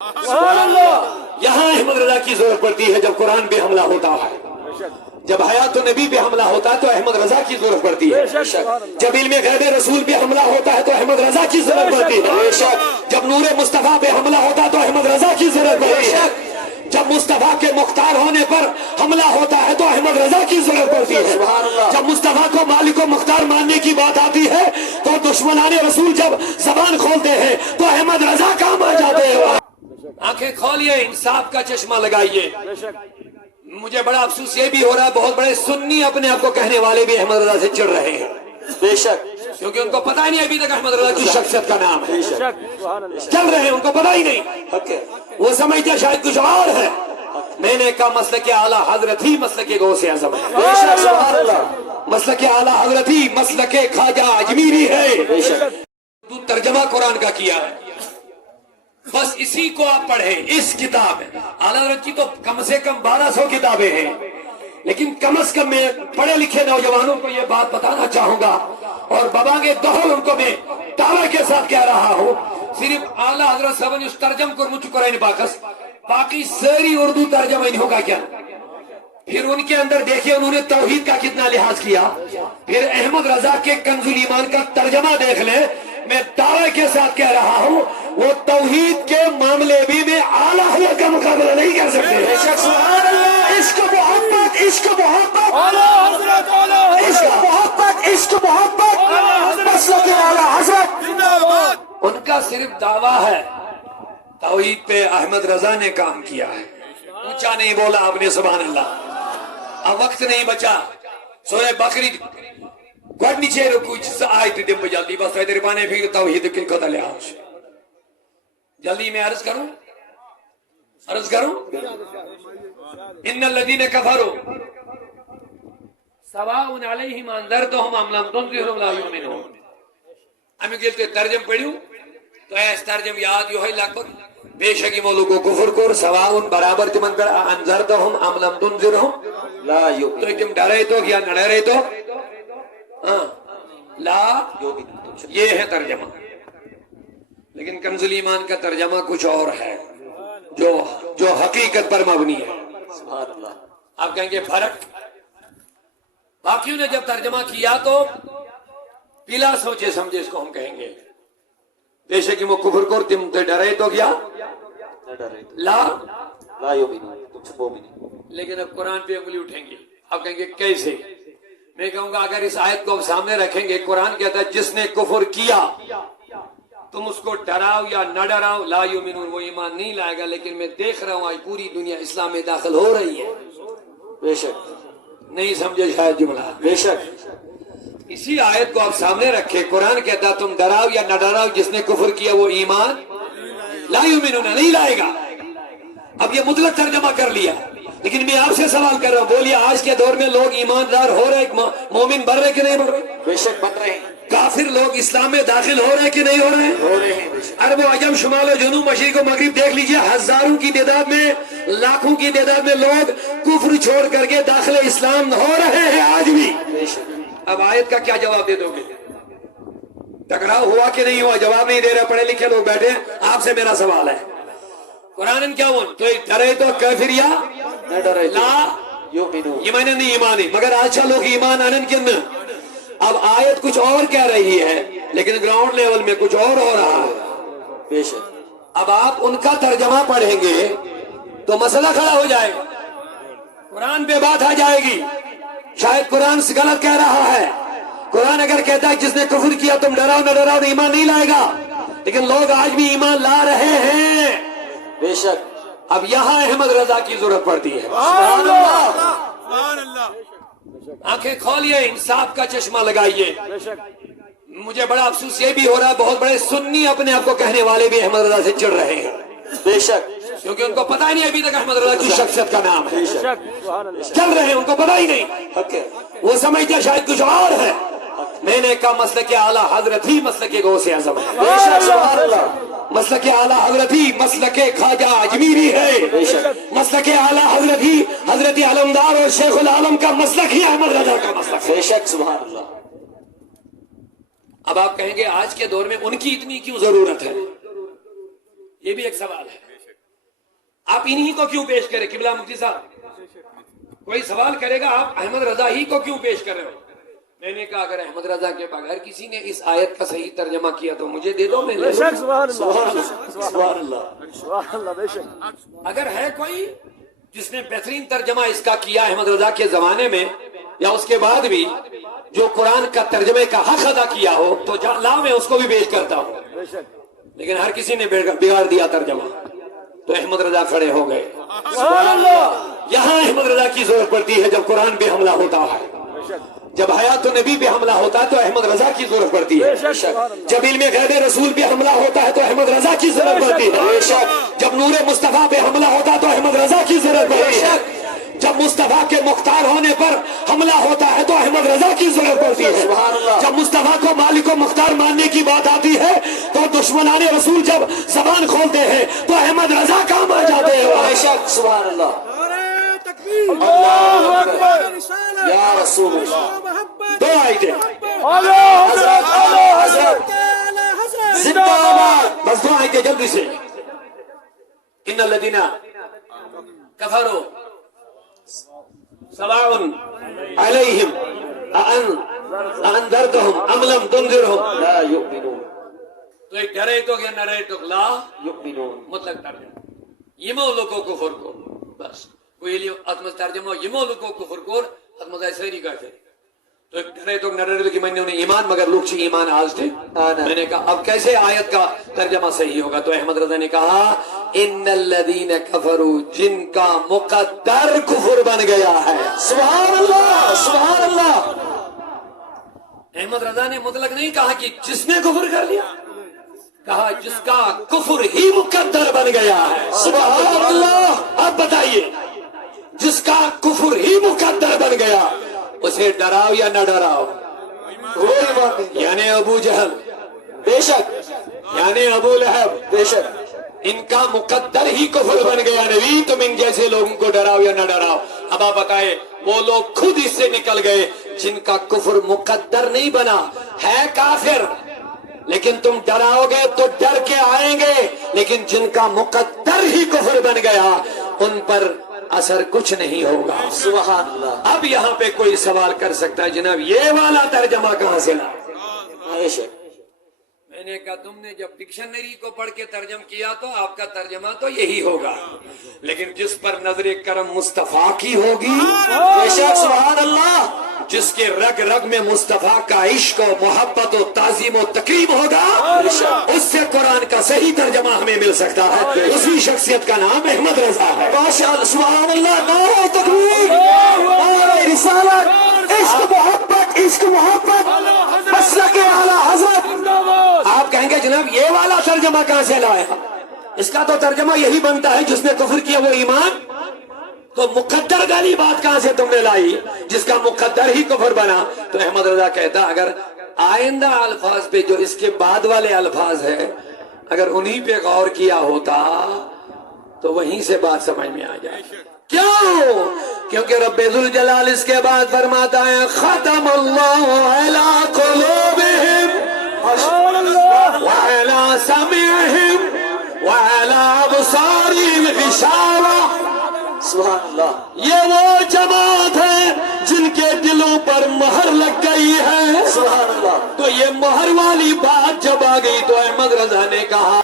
یہاں احمد رضا کی ضرورت پڑتی ہے جب قرآن پہ حملہ ہوتا ہے، جب حیات النبی پہ حملہ ہوتا ہے تو احمد رضا کی ضرورت پڑتی ہے، جب علم غیب رسول پہ حملہ ہوتا ہے تو احمد رضا کی ضرورت پڑتی ہے، جب نور مصطفیٰ پہ حملہ ہوتا ہے تو احمد رضا کی ضرورت پڑتی ہے، جب مصطفیٰ کے مختار ہونے پر حملہ ہوتا ہے تو احمد رضا کی ضرورت پڑتی ہے، جب مصطفیٰ کو مالک و مختار ماننے کی بات آتی ہے تو دشمنان رسول جب زبان کھولتے ہیں تو احمد رضا کام آ جاتے ہیں۔ آنکھیں کھولیے، انصاف کا چشمہ لگائیے۔ مجھے بڑا افسوس یہ بھی ہو رہا ہے بہت بڑے سنی اپنے آپ کو کہنے والے بھی احمد رضا سے چڑھ رہے ہیں، بے شک، کیونکہ ان کو پتہ ہی نہیں ابھی تک احمد رضا کی شخصیت کا نام ہے، چل رہے ہیں، ان کو پتہ ہی نہیں، وہ سمجھتے شاید کچھ اور ہے۔ میں نے کہا مسلک اعلیٰ حضرت ہی مسلک غوث اعظم ہے، مسلک اعلیٰ حضرت ہی مسلک خواجہ اجمیری ہے۔ تو ترجمہ قرآن کا کیا ہے، بس اسی کو آپ پڑھیں، اس کتاب ہے اعلیٰ حضرت کی تو کم سے کم 1200 کتابیں ہیں، لیکن کم از کم میں پڑھے لکھے نوجوانوں کو یہ بات بتانا چاہوں گا اور بابانگے دہل ان کو میں دعوے کے ساتھ کہہ رہا ہوں، صرف اعلیٰ حضرت صاحب نے اس ترجم کو مجھ قرآن باکس باقی ساری اردو ترجمہ نہیں ہوگا کیا؟ پھر ان کے اندر دیکھیں انہوں نے توحید کا کتنا لحاظ کیا، پھر احمد رضا کے کنز الایمان کا ترجمہ دیکھ لیں، میں دعوے کے ساتھ کہہ رہا ہوں وہ توحید کے معاملے بھی میں اعلیٰ حضرت کا مقابلہ نہیں کر سکتے۔ عشق محبت، عشق محبت، عشق محبت، عشق محبت، مسلک اعلیٰ حضرت، ان کا صرف دعویٰ ہے توحید پہ احمد رضا نے کام کیا ہے، اونچا نہیں بولا آپ نے، سبحان اللہ۔ اب وقت نہیں بچا، سورہ بقرہ گوڑ نیچے رکو آیت دم جلدی بس تیرے پانے پھر توحید کی قدر لے آؤ، جلدی میں عرض کروں ان الذین کفروا سواء علیہم انذرتهم ام لم تنذرهم لا یؤمنون۔ ہمیں کہتے ترجم پڑھیوں تو ایس ترجم یاد یو ہے لگ بھگ بے شکی مولو کو کفر کر سواء برابر تمن کر انذرتهم ام لم تنذرهم لا یؤمنون، تو تم ڈرے تو یا نہ ڈرے تو لا یہ ہے ترجمہ، لیکن کنز الایمان کا ترجمہ کچھ اور ہے جو حقیقت پر مبنی ہے۔ سبحان اللہ۔ آپ کہیں گے فرق، باقیوں نے جب ترجمہ کیا تو بلا سوچے سمجھے اس کو ہم کہیں گے بے شک وہ کفر کو تم تے ڈرے تو کیا لا لیکن اب قرآن پہ انگلی اٹھیں گے، آپ کہیں گے کیسے؟ میں کہوں گا اگر اس آیت کو سامنے رکھیں گے، قرآن کہتا ہے جس نے کفر کیا تم اس کو ڈراؤ یا نہ ڈراؤ لا یؤمنون، وہ ایمان نہیں لائے گا، لیکن میں دیکھ رہا ہوں آج پوری دنیا اسلام میں داخل ہو رہی ہے، بے شک نہیں سمجھے شاید جملہ، بے شک اسی آیت کو آپ سامنے رکھے، قرآن کہتا تم ڈراؤ یا نہ ڈراؤ جس نے کفر کیا وہ ایمان لا یؤمنون نہیں لائے گا۔ اب یہ مطلق ترجمہ کر لیا، لیکن میں آپ سے سوال کر رہا ہوں، بولیے آج کے دور میں لوگ ایماندار ہو رہے، مومن بن رہے کہ نہیں بن رہے؟ بے شک بن رہے ہیں۔ کافر لوگ اسلام میں داخل ہو رہے کہ نہیں ہو رہے؟ ہو رہے ہیں۔ عرب و عجم، شمال و جنوب، مشرق و مغرب دیکھ لیجئے، ہزاروں کی تعداد میں، لاکھوں کی تعداد میں لوگ کفر چھوڑ کر کے داخل اسلام ہو رہے ہیں آج بھی۔ اب آیت کا کیا جواب دے دو گے؟ ٹکراؤ ہوا کہ نہیں ہوا؟ جواب نہیں دے رہے، پڑھے لکھے لوگ بیٹھے، آپ سے میرا سوال ہے قرآن کیا بول تو ڈرے تو کافر یا نہ ڈرے لا ایمان نہیں ایمان ہے، مگر آج لوگ ایمان آنن کن۔ اب آیت کچھ اور کہہ رہی ہے لیکن گراؤنڈ لیول میں کچھ اور ہو رہا ہے، بے شک۔ اب آپ ان کا ترجمہ پڑھیں گے تو مسئلہ کھڑا ہو جائے گا، قرآن پہ بات آ جائے گی، شاید قرآن سے غلط کہہ رہا ہے۔ قرآن اگر کہتا ہے جس نے کفر کیا تم ڈراؤ نہ ڈراؤ ایمان نہیں لائے گا، لیکن لوگ آج بھی ایمان لا رہے ہیں، بے شک۔ اب یہاں احمد رضا کی ضرورت پڑتی ہے۔ سبحان اللہ۔ آنکھیں کھولیے، انصاف کا چشمہ لگائیے۔ مجھے بڑا افسوس یہ بھی ہو رہا ہے بہت بڑے سنی اپنے آپ کو کہنے والے بھی احمد رضا سے چڑھ رہے ہیں، بے شک، کیونکہ ان کو پتہ ہی نہیں ابھی تک احمد رضا کی شخصیت کا نام ہے، چل رہے ہیں، ان کو پتہ ہی نہیں، وہ سمجھتے شاید کچھ اور ہے۔ میں نے کہا مسلک اعلیٰ حضرت ہی مسلک غوث اعظم ہے، مسلک اعلیٰ حضرت ہی مسلک خواجہ اجمیری ہے، مسلک اعلیٰ حضرت ہی حضرت علمدار اور شیخ العالم کا مسلک ہی احمد رضا کا مسلک ہے، بے شک، سبحان اللہ۔ اب آپ کہیں گے آج کے دور میں ان کی اتنی کیوں ضرورت ہے؟ یہ بھی ایک سوال ہے۔ آپ انہی کو کیوں پیش کرے؟ قبلہ مفتی صاحب کوئی سوال کرے گا آپ احمد رضا ہی کو کیوں پیش کر رہے ہو؟ میں نے کہا اگر احمد رضا کے بغیر کسی نے اس آیت کا صحیح ترجمہ کیا تو مجھے دے دو، میں لے لوں۔ سبحان اللہ بے شک۔ اگر ہے کوئی جس نے بہترین ترجمہ اس کا کیا احمد رضا کے زمانے میں یا اس کے بعد بھی، جو قرآن کا ترجمے کا حق ادا کیا ہو، تو لا میں اس کو بھی پیش کرتا ہوں، لیکن ہر کسی نے بگاڑ دیا ترجمہ، تو احمد رضا کھڑے ہو گئے۔ یہاں احمد رضا کی ضرورت پڑتی ہے جب قرآن پہ حملہ ہوتا ہے، جب حیات النبی پہ حملہ ہوتا ہے تو احمد رضا کی ضرورت پڑتی ہے، جب علم غیب رسول پہ حملہ ہوتا ہے تو احمد رضا کی ضرورت پڑتی ہے، جب نور مصطفیٰ پہ حملہ ہوتا ہے تو احمد رضا کی ضرورت پڑتی ہے، جب مصطفیٰ کے مختار ہونے پر حملہ ہوتا ہے تو احمد رضا کی ضرورت پڑتی ہے، جب مصطفیٰ کو مالک و مختار ماننے کی بات آتی ہے تو دشمنان رسول جب زبان کھولتے ہیں تو احمد رضا کام آ جاتے ہیں۔ سبحان اللہ، اللہ اکبر، یا رسول اللہ۔ دو آیتیں حضرت زندہ باد۔ بس دو آیتیں جلدی سے۔ ان الذین کفروا سواء علیہم اانذرتہم ام لم تنذرہم لا یؤمنون تو ایک ڈریتو یا نریتو لا یؤمنون۔ مطلق ترجمہ یمو لوگو کفر کو، بس کوئی اتمز ترجمہ یمو لوگو کفر کو اتمز ایسے نہیں کرتے، تو ایک ڈریتو نریتو کی معنی انہیں ایمان مگر لوگ چی ایمان آج تھے۔ میں نے کہا اب کیسے آیت کا ترجمہ صحیح ہوگا؟ تو احمد رضا نے کہا ان الذین کفروا، جن کا مقدر کفر بن گیا ہے۔ سبحان اللہ، سبحان اللہ۔ احمد رضا نے مطلق نہیں کہا کہ جس نے کفر کر لیا، کہا جس کا کفر ہی مقدر بن گیا ہے۔ سبحان اللہ۔ اب بتائیے جس کا کفر ہی مقدر بن گیا اسے ڈراؤ یا نہ ڈراؤ؟ کوئی بات نہیں۔ یعنی ابو جہل، بے شک، یعنی ابو لہب، بے شک۔ ان کا مقدر ہی کفر بن گیا۔ نبی تم ان جیسے لوگوں کو ڈراؤ یا نہ ڈراؤ؟ اب آپ بتائے وہ لوگ خود اس سے نکل گئے جن کا کفر مقدر نہیں بنا، ہے کافر، لیکن تم ڈراؤ گے تو ڈر کے آئیں گے، لیکن جن کا مقدر ہی کفر بن گیا ان پر اثر کچھ نہیں ہوگا۔ سبحان اللہ، اب یہاں پہ کوئی سوال کر سکتا ہے جناب یہ والا ترجمہ کہاں سے لا؟ بے شک۔ میں نے کہا تم نے جب ڈکشنری کو پڑھ کے ترجم کیا تو آپ کا ترجمہ تو یہی ہوگا، لیکن جس پر نظر کرم مصطفیٰ کی ہوگی، بے شک، سبحان اللہ۔ جس کے رگ رگ میں مصطفیٰ کا عشق و محبت و تعظیم و تکریم ہوگا، اس سے قرآن کا صحیح ترجمہ ہمیں مل سکتا ہے۔ اسی شخصیت کا نام احمد رضا ہے۔ ماشاء اللہ، سبحان اللہ۔ نعرہ تکبیر، نعرہ رسالت، عشق محبت، عشق محبت، مسلک اعلیٰ حضرت۔ آپ کہیں گے جناب یہ والا ترجمہ کہاں سے لایا؟ اس کا تو ترجمہ یہی بنتا ہے جس نے کفر کیا وہ ایمان، تو مقدر والی بات کہاں سے تم نے لائی جس کا مقدر ہی کفر بنا؟ تو احمد رضا کہتا اگر آئندہ الفاظ پہ جو اس کے بعد والے الفاظ ہیں اگر انہی پہ غور کیا ہوتا تو وہیں سے بات سمجھ میں آ جائے۔ کیوں؟ کیونکہ رب ذوالجلال اس کے بعد فرماتا ہے ختم اللہ علی قلوبہم وعلی سمعہم وعلی ابصارہم غشاوہ۔ سبحان اللہ۔ یہ وہ جماعت ہے جن کے دلوں پر مہر لگ گئی ہے۔ سبحان اللہ۔ تو یہ مہر والی بات جب آ گئی تو احمد رضا نے کہا